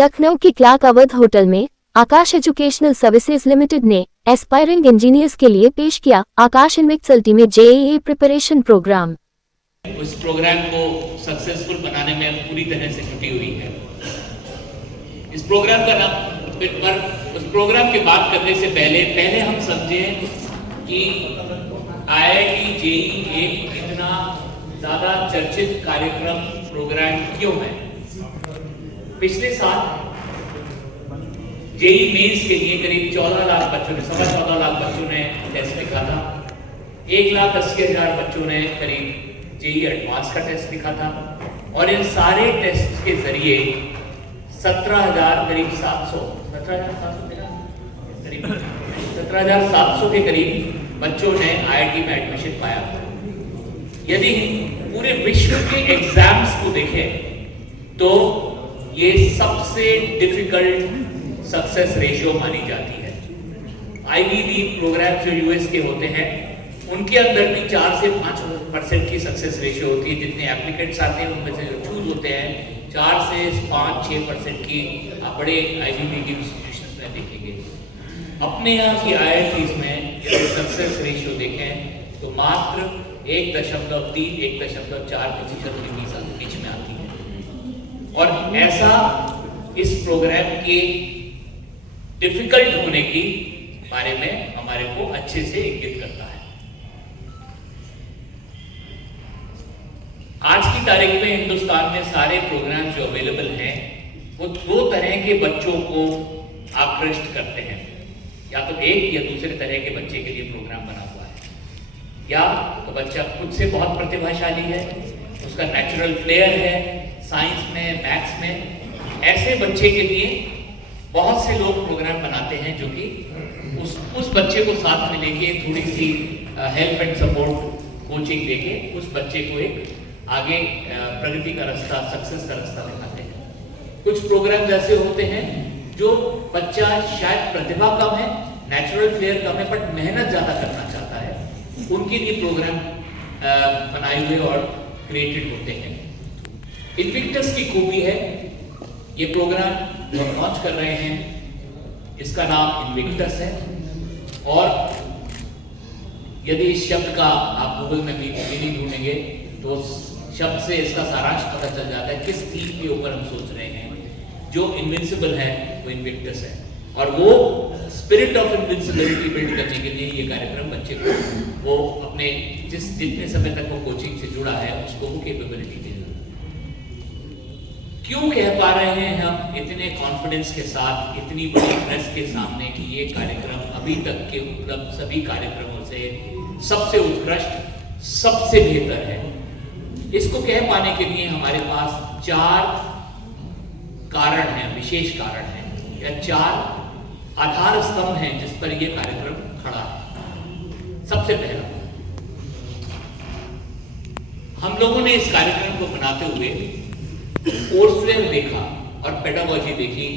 लखनऊ की Clark Awadh hotel में आकाश educational services limited ने एस्पायरिंग इंजीनियर्स के लिए पेश किया आकाश इनविक्स अल्टीमेट जेईई प्रिपरेशन प्रोग्राम। उस प्रोग्राम को सक्सेसफुल बनाने में पूरी तरह से जुटी हुई है। इस प्रोग्राम का नाम पर उस प्रोग्राम की बात करने से पहले हम समझें कि आईआईटी जेईई एक इतना ज्यादा चर्चित कार्यक्रम प्रोग्राम क्यों है। पिछले साल जेईई मेंस के लिए करीब 14 लाख बच्चों ने 14.25 लाख बच्चों ने टेस्ट लिखा था। 1,80,000 बच्चों ने करीब जेईई एडवांस का टेस्ट लिखा था और इन सारे टेस्ट के जरिए 17,700 के करीब बच्चों ने आईआईटी में एडमिशन पाया। यदि पूरे विश्व के एग्जाम्स को देखें तो ये सबसे डिफिकल्ट सक्सेस रेशियो मानी जाती है। आईबी लीग प्रोग्राम जो यूएस के होते हैं उनके अंदर भी 4 से 5% की सक्सेस रेशियो होती है। जितने एप्लीकेंट्स आते हैं उनमें से जो चूज होते हैं 4 से 5-6% की आप बड़े आईबी लीग इंस्टीट्यूशंस में देखेंगे। अपने यहाँ की आईआईटीज में यदि सक्सेस रेशियो देखें तो मात्र 1.3-1.4% के बीच में आती है। और ऐसा इस प्रोग्राम के डिफिकल्ट होने की बारे में हमारे को अच्छे से इंगित करता है। आज की तारीख में हिंदुस्तान में सारे प्रोग्राम जो अवेलेबल हैं वो 2 तरह के बच्चों को आकृष्ट करते हैं। या तो एक या दूसरे तरह के बच्चे के लिए प्रोग्राम बना हुआ है, या तो बच्चा खुद से बहुत प्रतिभाशाली है, उसका नेचुरल फ्लेयर है साइंस में, मैथ्स में। ऐसे बच्चे के लिए बहुत से लोग प्रोग्राम बनाते हैं जो कि उस बच्चे को साथ में लेके थोड़ी सी हेल्प एंड सपोर्ट कोचिंग देके उस बच्चे को एक आगे प्रगति का रास्ता, सक्सेस का रास्ता दिखाते हैं। कुछ प्रोग्राम ऐसे होते हैं जो बच्चा शायद प्रतिभा कम है, नेचुरल फ्लेयर कम है, बट मेहनत ज्यादा करना चाहता है, उनके लिए प्रोग्राम बनाए हुए और क्रिएटेड होते हैं। इनविक्टस की खूबी है, ये प्रोग्राम जो हम लॉन्च कर रहे हैं इसका नाम इनविक्टस है। और यदि इस शब्द का आप गूगल में मीनिंग ढूंढेंगे तो शब्द से इसका सारांश पता चल जाता है किस थीम के ऊपर हम सोच रहे हैं। जो इनविंसिबल है वो इनविक्टस है और वो स्पिरिट ऑफ इनविंसिबिलिटी बिल्ड करने के लिए ये कार्यक्रम बच्चे को वो अपने जितने समय तक वो कोचिंग से जुड़ा है उसको वो कैपेबिलिटी दे। क्यों कह पा रहे हैं हम इतने कॉन्फिडेंस के साथ इतनी बड़ी प्रेस के सामने कि ये कार्यक्रम अभी तक के उपलब्ध सभी कार्यक्रमों से सबसे उत्कृष्ट, सबसे बेहतर है। इसको कह पाने के लिए हमारे पास 4 कारण हैं, विशेष कारण हैं, या 4 आधार स्तंभ हैं जिस पर यह कार्यक्रम खड़ा है। सबसे पहला, हम लोगों ने इस कार्यक्रम को बनाते हुए कोर्सवेयर देखा और पेडागोजी देखी।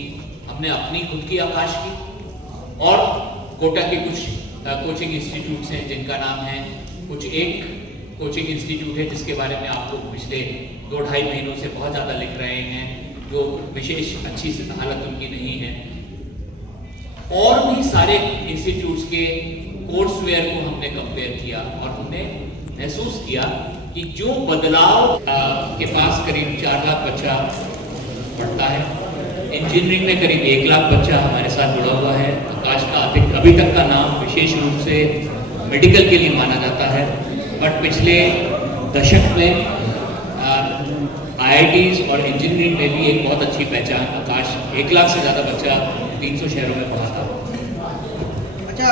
हमने अपनी खुद की आकाश की और कोटा के कुछ कोचिंग इंस्टीट्यूट्स हैं जिनका नाम है, कुछ एक कोचिंग इंस्टीट्यूट है जिसके बारे में आप लोग पिछले 2-2.5 महीनों से बहुत ज़्यादा लिख रहे हैं, जो विशेष अच्छी हालत उनकी नहीं है। और भी सारे इंस्टीट्यूट्स के कोर्सवेयर को हमने कंपेयर किया और हमने महसूस किया कि जो बदलाव के पास करीब 4 लाख बच्चा पढ़ता है, इंजीनियरिंग में करीब 1 लाख बच्चा हमारे साथ जुड़ा हुआ है। आकाश का अभी तक का नाम विशेष रूप से मेडिकल के लिए माना जाता है, बट पिछले दशक में आईआईटीज और इंजीनियरिंग में भी एक बहुत अच्छी पहचान। आकाश 1 लाख से ज़्यादा बच्चा 300 शहरों में पढ़ा था। अच्छा,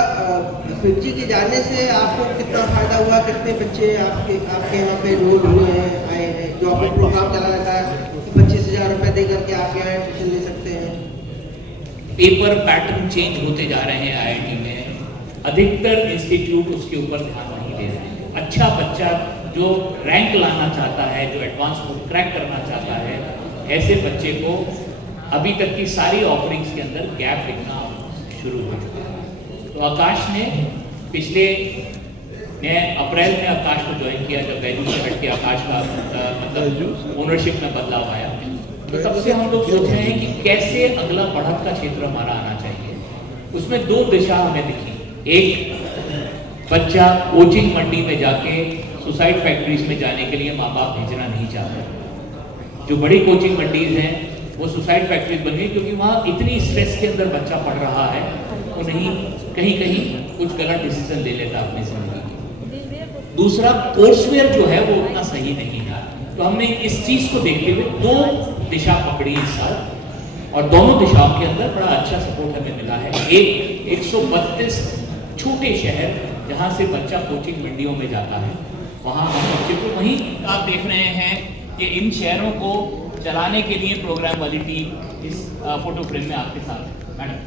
फिजी के जाने से आपको कितना फायदा हुआ? कितने बच्चे आपके यहाँ पे रोल हुए हैं, आए हैं? जो आपने प्रोग्राम चला रखा है 25,000 रुपये दे करके आप यहाँ एडमिशन ले सकते हैं। पेपर पैटर्न चेंज होते जा रहे हैं आईआईटी में। अधिकतर इंस्टीट्यूट उसके ऊपर ध्यान नहीं दे रहे हैं। अच्छा बच्चा जो रैंक लाना चाहता है, जो एडवांस को क्रैक करना चाहता है, ऐसे बच्चे को अभी तक की सारी ऑफरिंग्स के अंदर गैप दिखना शुरू हो चुका है। तो आकाश ने पिछले मैं अप्रैल में आकाश को ज्वाइन किया जब वैल्यू से हट के आकाश का मतलब ओनरशिप में बदलाव आया। तो तब से हम लोग सोच रहे हैं कि कैसे अगला बढ़त का क्षेत्र हमारा आना चाहिए। उसमें दो दिशा हमें दिखी। एक, बच्चा कोचिंग मंडी में जाके सुसाइड फैक्ट्रीज में जाने के लिए माँ बाप भेजना नहीं चाहते। जो बड़ी कोचिंग मंडीज हैं वो सुसाइड फैक्ट्रीज बन गई, क्योंकि वहाँ इतनी स्ट्रेस के अंदर बच्चा पढ़ रहा है, वो नहीं कहीं कहीं कुछ गलत डिसीजन ले लेता अपनी जिंदगी। दूसरा, कोर्सवेयर जो है वो उतना सही नहीं है। तो हमने इस चीज को देखते हुए दो दिशा पकड़ी इस साल, और दोनों दिशाओं के अंदर बड़ा अच्छा सपोर्ट हमें मिला है। एक 132 छोटे शहर जहां से बच्चा कोचिंग मंडियों में जाता है, वहां हम बच्चे को, वहीं आप देख रहे हैं कि इन शहरों को चलाने के लिए प्रोग्राम वाली टीम इस फोटो फ्रेम में आपके साथ है। मैडम